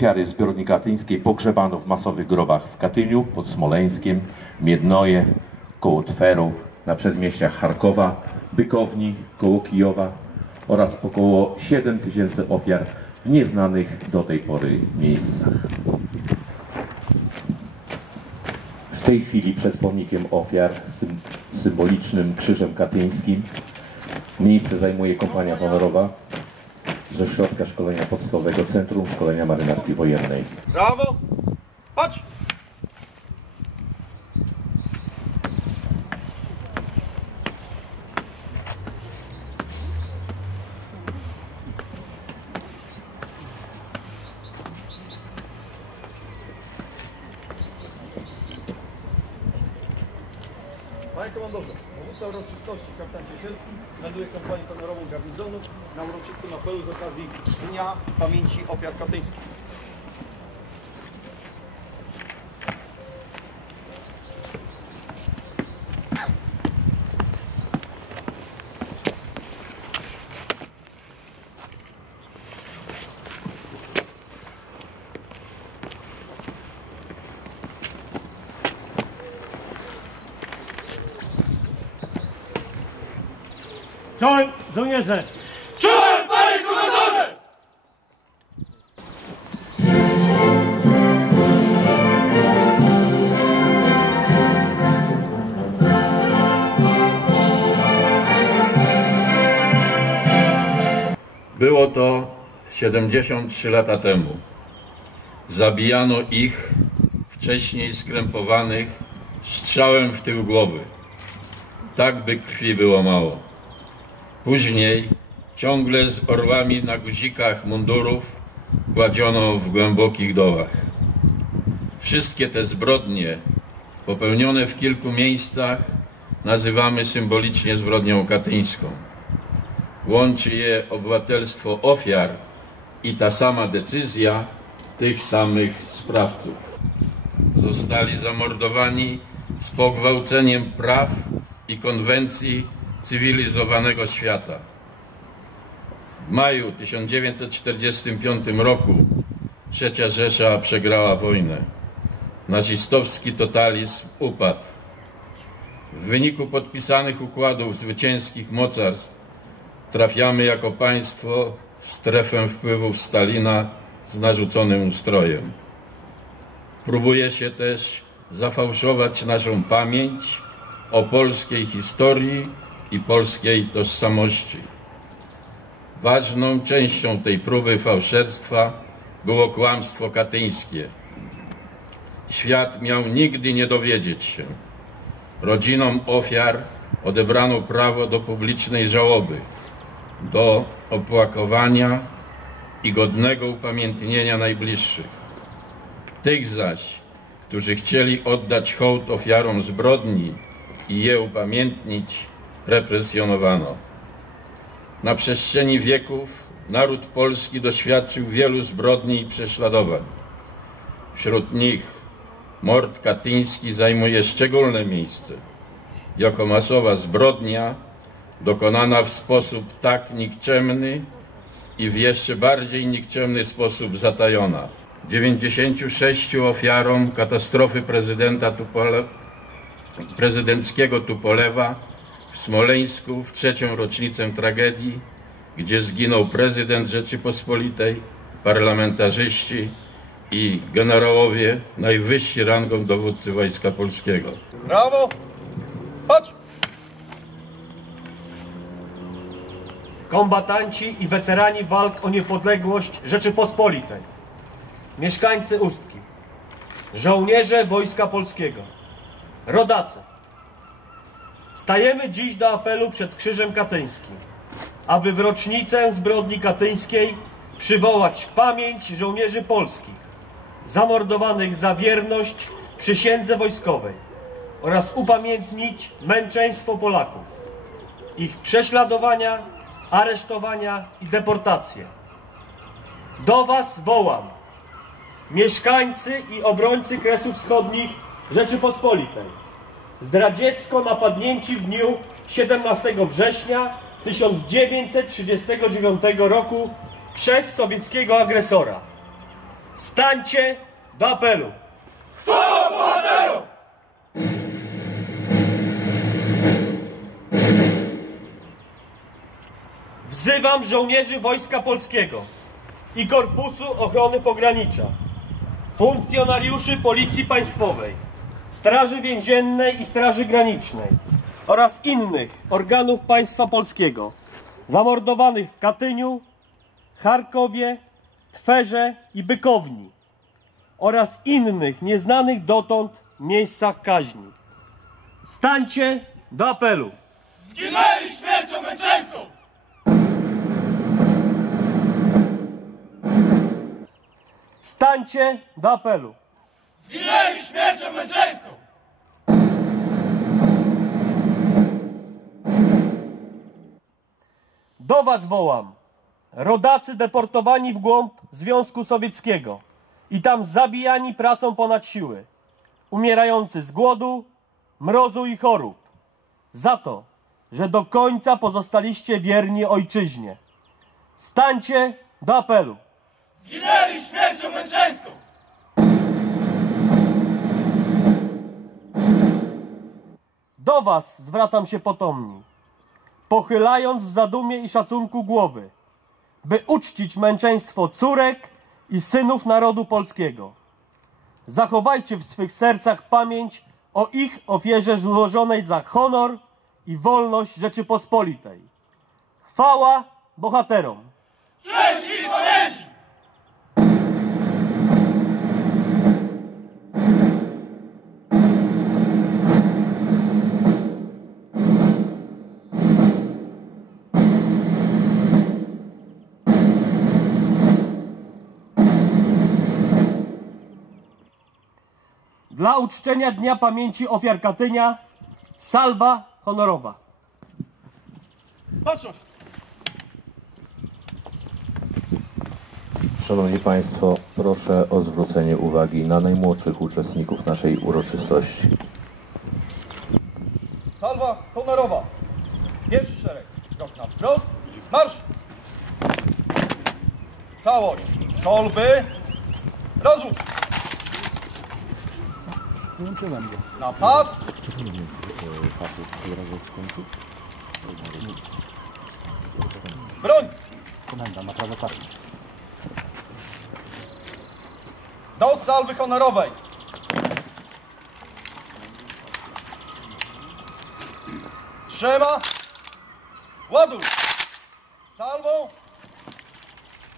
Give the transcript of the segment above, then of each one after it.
Ofiary zbrodni katyńskiej pogrzebano w masowych grobach w Katyniu, pod Smoleńskiem, Miednoje, koło Twerów, na przedmieściach Charkowa, Bykowni, koło Kijowa oraz około 7 tysięcy ofiar w nieznanych do tej pory miejscach. W tej chwili przed pomnikiem ofiar sym symbolicznym krzyżem katyńskim miejsce zajmuje kompania honorowa ze Środka Szkolenia Podstawowego Centrum Szkolenia Marynarki Wojennej. Brawo! Chodź! Panie komandorze, dowódca uroczystości kapitan Ciesielski znajduje kompanię honorową garnizonu na uroczystym apelu z okazji Dnia Pamięci Ofiar Katyńskich. Żołnierze! To 73 lata temu. Zabijano ich, wcześniej skrępowanych, strzałem w tył głowy. Tak by krwi było mało. Później, ciągle z orłami na guzikach mundurów, kładziono w głębokich dołach. Wszystkie te zbrodnie, popełnione w kilku miejscach, nazywamy symbolicznie zbrodnią katyńską. Łączy je obywatelstwo ofiar i ta sama decyzja tych samych sprawców. Zostali zamordowani z pogwałceniem praw i konwencji cywilizowanego świata. W maju 1945 roku Trzecia Rzesza przegrała wojnę. Nazistowski totalizm upadł. W wyniku podpisanych układów zwycięskich mocarstw trafiamy jako państwo w strefę wpływów Stalina z narzuconym ustrojem. Próbuje się też zafałszować naszą pamięć o polskiej historii i polskiej tożsamości. Ważną częścią tej próby fałszerstwa było kłamstwo katyńskie. Świat miał nigdy nie dowiedzieć się. Rodzinom ofiar odebrano prawo do publicznej żałoby, do opłakowania i godnego upamiętnienia najbliższych. Tych zaś, którzy chcieli oddać hołd ofiarom zbrodni i je upamiętnić, represjonowano. Na przestrzeni wieków naród polski doświadczył wielu zbrodni i prześladowań. Wśród nich mord katyński zajmuje szczególne miejsce. Jako masowa zbrodnia dokonana w sposób tak nikczemny i w jeszcze bardziej nikczemny sposób zatajona. 96 ofiarom katastrofy prezydenta Tupole, prezydenckiego Tupolewa w Smoleńsku w trzecią rocznicę tragedii, gdzie zginął prezydent Rzeczypospolitej, parlamentarzyści i generałowie najwyżsi rangą dowódcy Wojska Polskiego. Brawo! Chodź! Kombatanci i weterani walk o niepodległość Rzeczypospolitej, mieszkańcy Ustki, żołnierze Wojska Polskiego, rodacy. Stajemy dziś do apelu przed Krzyżem Katyńskim, aby w rocznicę zbrodni katyńskiej przywołać pamięć żołnierzy polskich, zamordowanych za wierność przysiędze wojskowej oraz upamiętnić męczeństwo Polaków, ich prześladowania, aresztowania i deportacje. Do Was wołam, mieszkańcy i obrońcy Kresów Wschodnich Rzeczypospolitej, zdradziecko napadnięci w dniu 17 września 1939 roku przez sowieckiego agresora. Stańcie do apelu. Wzywam żołnierzy Wojska Polskiego i Korpusu Ochrony Pogranicza, funkcjonariuszy Policji Państwowej, Straży Więziennej i Straży Granicznej oraz innych organów państwa polskiego zamordowanych w Katyniu, Charkowie, Twerze i Bykowni oraz innych nieznanych dotąd miejscach kaźni. Stańcie do apelu. Zginęli śmiercią męczeńską! Stańcie do apelu. Zginęli śmiercią męczeńską! Do was wołam, rodacy deportowani w głąb Związku Sowieckiego i tam zabijani pracą ponad siły, umierający z głodu, mrozu i chorób, za to, że do końca pozostaliście wierni ojczyźnie. Stańcie do apelu. Zginęli śmiercią męczeńską! Do was zwracam się potomni, pochylając w zadumie i szacunku głowy, by uczcić męczeństwo córek i synów narodu polskiego. Zachowajcie w swych sercach pamięć o ich ofierze złożonej za honor i wolność Rzeczypospolitej. Chwała bohaterom! Cześć i! Dla uczczenia Dnia Pamięci Ofiar Katynia salwa honorowa. Patrzą. Szanowni Państwo, proszę o zwrócenie uwagi na najmłodszych uczestników naszej uroczystości. Salwa honorowa. Pierwszy szereg. Krok na wprost. Marsz! Całość. Kolby. Na pas. Broń. Komenda na prawo karty. Do salwy honorowej. Trzema. Ładuj. Salwą.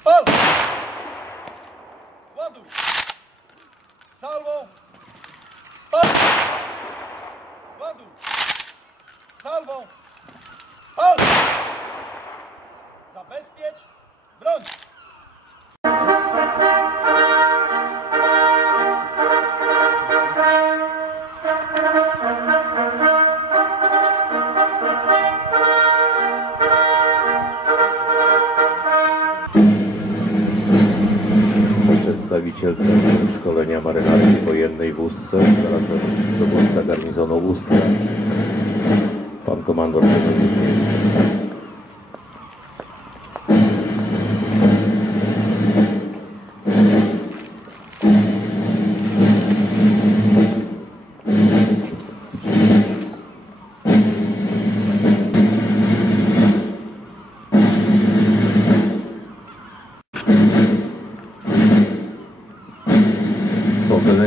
Pal. Ładuj. Salwą. Pal. Ładuj. Salwą. Pal. Zabezpiecz. Broń.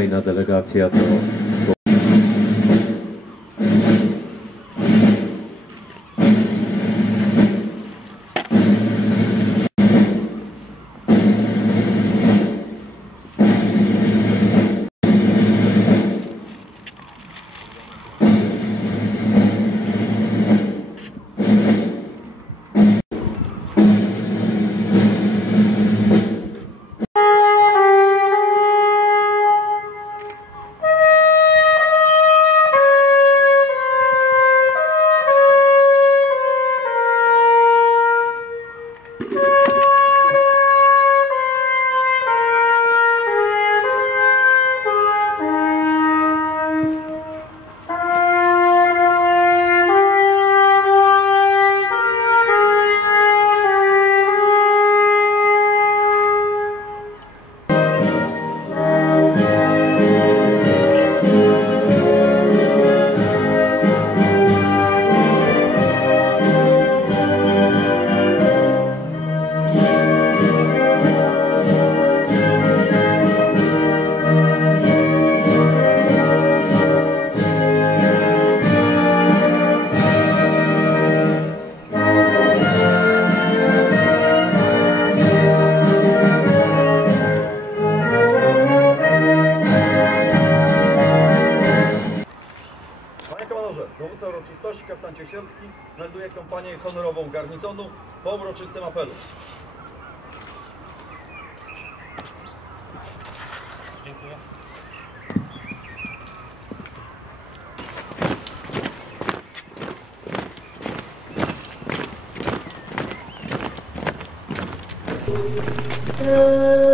Kolejna delegacja to Uh...